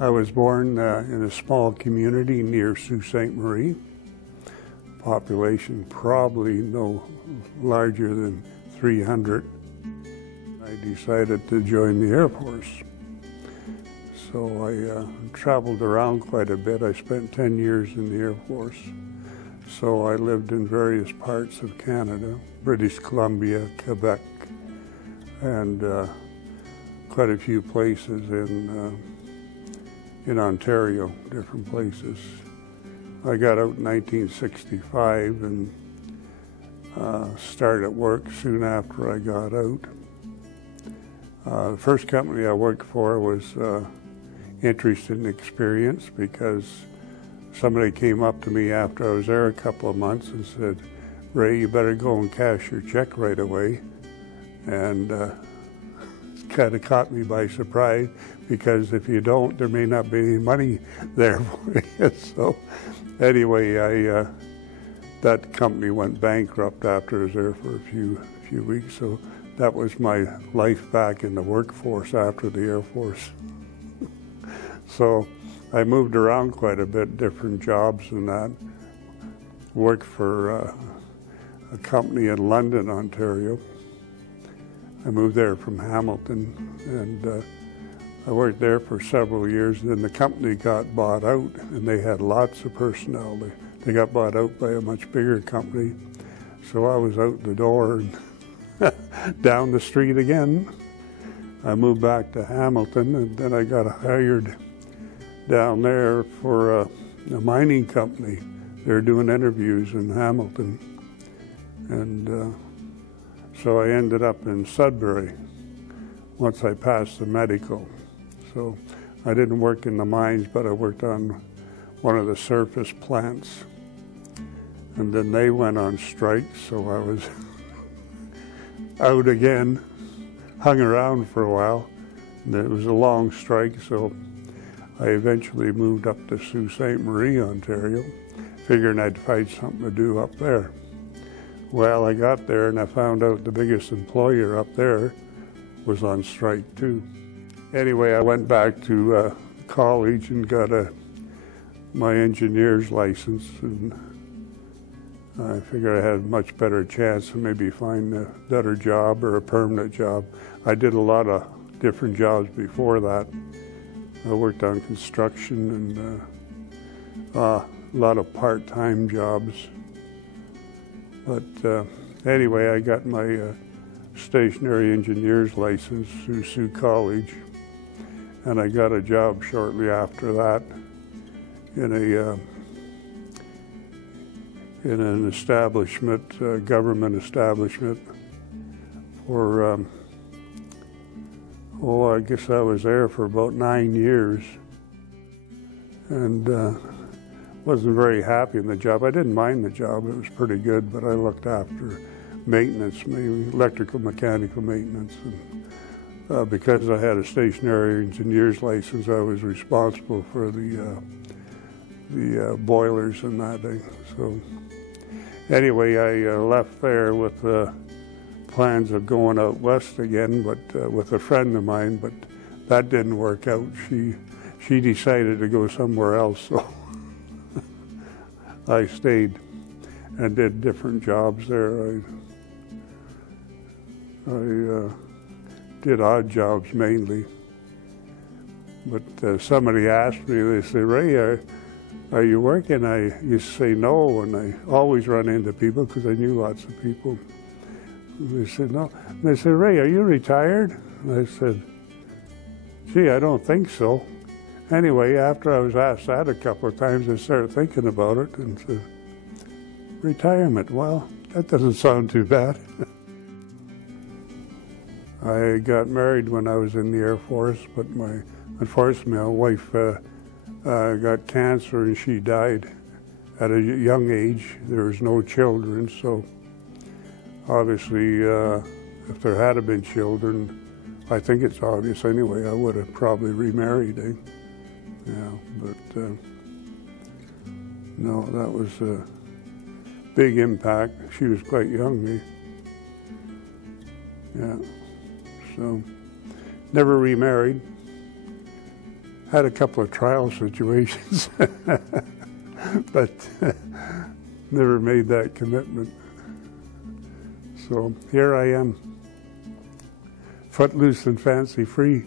I was born in a small community near Sault Ste. Marie. Population probably no larger than 300. I decided to join the Air Force. So I traveled around quite a bit. I spent 10 years in the Air Force. So I lived in various parts of Canada, British Columbia, Quebec, and quite a few places in Ontario, different places. I got out in 1965 and started work soon after I got out. The first company I worked for was interesting experience because somebody came up to me after I was there a couple of months and said, "Ray, you better go and cash your check right away." And it kind of caught me by surprise because if you don't, there may not be any money there for you. So anyway, that company went bankrupt after I was there for a few weeks. So that was my life back in the workforce after the Air Force. So I moved around quite a bit, different jobs and that. Worked for a company in London, Ontario. I moved there from Hamilton, and I worked there for several years. Then the company got bought out, and they had lots of personnel. They got bought out by a much bigger company. So I was out the door and down the street again. I moved back to Hamilton, and then I got hired down there for a mining company. They were doing interviews in Hamilton. And so I ended up in Sudbury once I passed the medical. So I didn't work in the mines, but I worked on one of the surface plants. And then they went on strike, so I was out again, hung around for a while. And it was a long strike, so I eventually moved up to Sault Ste. Marie, Ontario, figuring I'd find something to do up there. Well, I got there and I found out the biggest employer up there was on strike too. Anyway, I went back to college and got my engineer's license, and I figured I had a much better chance to maybe find a better job or a permanent job. I did a lot of different jobs before that. I worked on construction and a lot of part-time jobs. But anyway, I got my stationary engineer's license through Sault College, and I got a job shortly after that in an establishment, government establishment, for I guess I was there for about 9 years, and wasn't very happy in the job. I didn't mind the job, it was pretty good, but I looked after maintenance, mainly electrical, mechanical maintenance. And because I had a stationary engineer's license, I was responsible for the boilers and that thing. So anyway, I left there with plans of going out west again, but with a friend of mine, but that didn't work out. She decided to go somewhere else, so I stayed and did different jobs there. I did odd jobs mainly. But somebody asked me, they said, "Ray, are you working?" I used to say no, and I always run into people because I knew lots of people. And they said no. And they said, "Ray, are you retired?" And I said, "Gee, I don't think so." Anyway, after I was asked that a couple of times, I started thinking about it and said, retirement, well, that doesn't sound too bad. I got married when I was in the Air Force, but unfortunately, my wife got cancer and she died at a young age. There was no children, so obviously, if there had been children, I think it's obvious anyway, I would have probably remarried. Yeah, but no, that was a big impact. She was quite young, Yeah, so never remarried. Had a couple of trial situations, but never made that commitment. So here I am, footloose and fancy free.